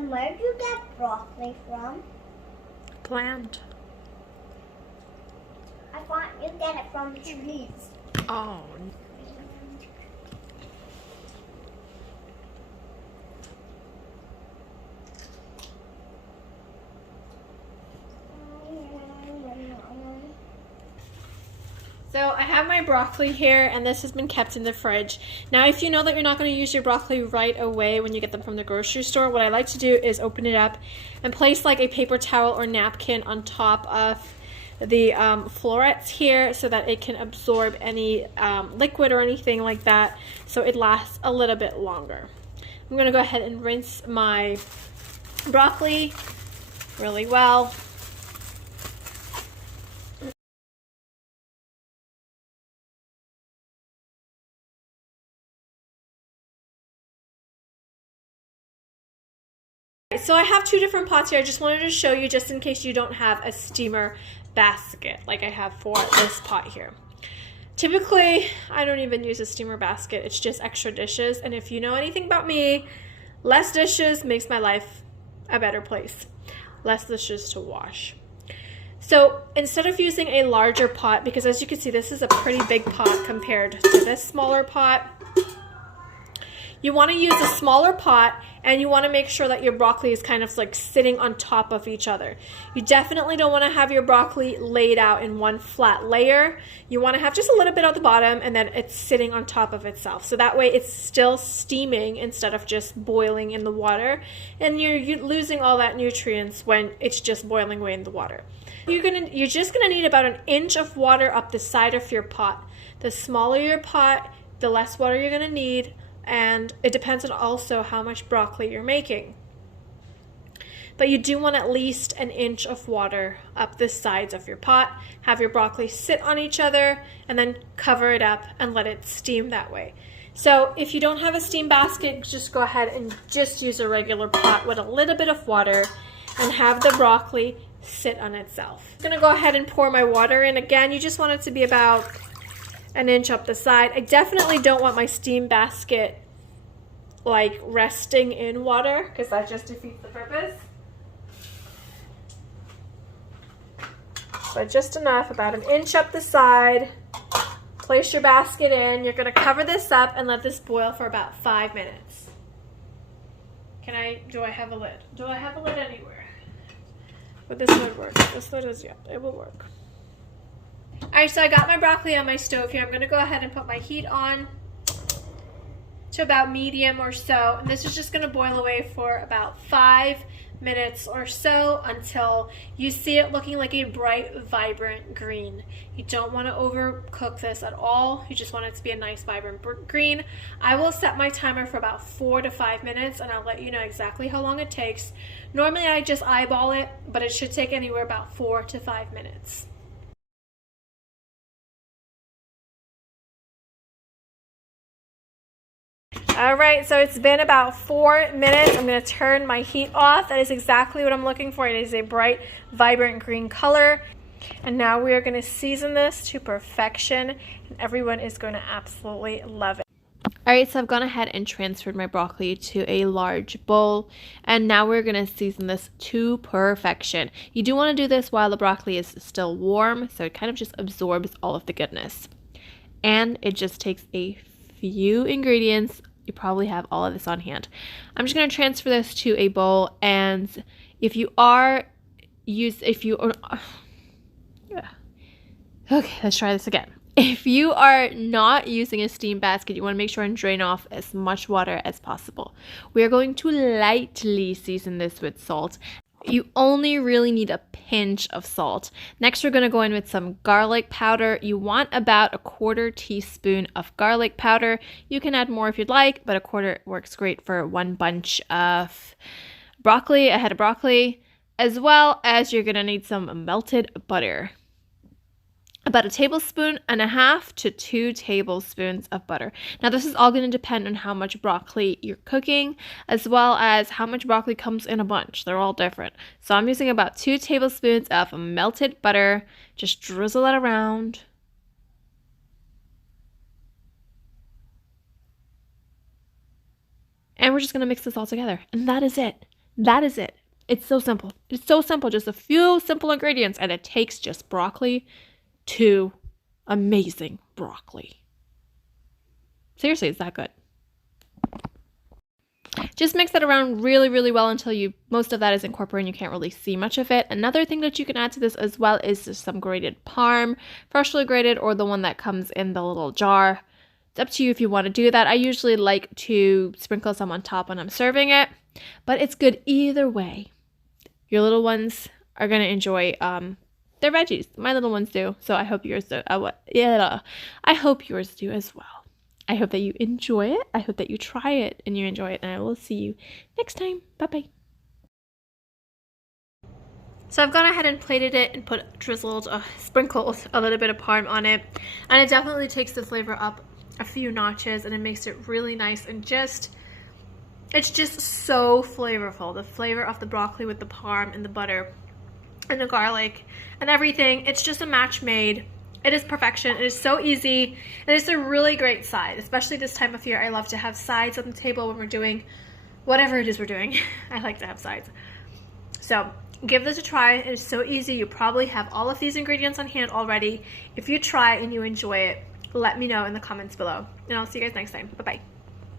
And where do you get broccoli from? Plant. I thought you get it from trees. Oh. So I have my broccoli here, and this has been kept in the fridge. Now, if you know that you're not going to use your broccoli right away when you get them from the grocery store, what I like to do is open it up and place like a paper towel or napkin on top of the florets here so that it can absorb any liquid or anything like that, so it lasts a little bit longer. I'm going to go ahead and rinse my broccoli really well. So I have two different pots here. I just wanted to show you just in case you don't have a steamer basket like I have for this pot here. Typically, I don't even use a steamer basket. It's just extra dishes. And if you know anything about me, less dishes makes my life a better place. Less dishes to wash. So instead of using a larger pot, because as you can see, this is a pretty big pot compared to this smaller pot, you want to use a smaller pot, and you want to make sure that your broccoli is kind of like sitting on top of each other. You definitely don't want to have your broccoli laid out in one flat layer. You want to have just a little bit at the bottom, and then it's sitting on top of itself. So that way it's still steaming instead of just boiling in the water, and you're losing all that nutrients when it's just boiling away in the water. You're just gonna need about 1 inch of water up the side of your pot. The smaller your pot, the less water you're gonna need. And it depends on also how much broccoli you're making. But you do want at least 1 inch of water up the sides of your pot. Have your broccoli sit on each other and then cover it up and let it steam that way. So if you don't have a steam basket, just go ahead and just use a regular pot with a little bit of water and have the broccoli sit on itself. I'm gonna go ahead and pour my water in. Again, you just want it to be about 1 inch up the side. I definitely don't want my steam basket like resting in water because that just defeats the purpose. But just enough, about 1 inch up the side. Place your basket in. You're gonna cover this up and let this boil for about 5 minutes. Do I have a lid? Do I have a lid anywhere? But this lid works. This lid is, yeah, it will work. Alright, so I got my broccoli on my stove here. I'm going to go ahead and put my heat on to about medium or so. And this is just going to boil away for about 5 minutes or so until you see it looking like a bright, vibrant green. You don't want to overcook this at all. You just want it to be a nice, vibrant green. I will set my timer for about 4 to 5 minutes, and I'll let you know exactly how long it takes. Normally, I just eyeball it, but it should take anywhere about 4 to 5 minutes. All right, so it's been about 4 minutes. I'm going to turn my heat off. That is exactly what I'm looking for. It is a bright, vibrant green color. And now we are going to season this to perfection, and everyone is going to absolutely love it. All right, so I've gone ahead and transferred my broccoli to a large bowl, and now we're going to season this to perfection. You do want to do this while the broccoli is still warm, so it kind of just absorbs all of the goodness. And it just takes a few ingredients. You probably have all of this on hand. I'm just going to transfer this to a bowl, and okay, let's try this again. If you are not using a steam basket, you want to make sure and drain off as much water as possible. We are going to lightly season this with salt. You only really need a pinch of salt. Next, we're going to go in with some garlic powder. You want about 1/4 teaspoon of garlic powder. You can add more if you'd like, but 1/4 works great for 1 bunch of broccoli, a head of broccoli, as well as you're going to need some melted butter. About 1.5 tablespoons to 2 tablespoons of butter. Now this is all going to depend on how much broccoli you're cooking, as well as how much broccoli comes in a bunch. They're all different. So I'm using about 2 tablespoons of melted butter. Just drizzle it around. And we're just going to mix this all together. And that is it. That is it. It's so simple. It's so simple. Just a few simple ingredients, and it takes just broccoli to amazing broccoli. Seriously, it's that good. Just mix that around really, really well until most of that is incorporated and you can't really see much of it. Another thing that you can add to this as well is just some grated parm, freshly grated, or the one that comes in the little jar. It's up to you if you want to do that. I usually like to sprinkle some on top when I'm serving it, but it's good either way. Your little ones are going to enjoy their veggies. My little ones do, so I hope yours do. I hope yours do as well. I hope that you enjoy it. I hope that you try it and you enjoy it, and I will see you next time. Bye-bye. So I've gone ahead and plated it and sprinkled a little bit of parm on it, and it definitely takes the flavor up a few notches, and it makes it really nice, and it's just so flavorful. The flavor of the broccoli with the parm and the butter and the garlic and everything. It's just a match made. It is perfection. It is so easy, and it's a really great side, especially this time of year. I love to have sides on the table when we're doing whatever it is we're doing. I like to have sides. So give this a try. It is so easy. You probably have all of these ingredients on hand already. If you try and you enjoy it, let me know in the comments below, and I'll see you guys next time. Bye-bye.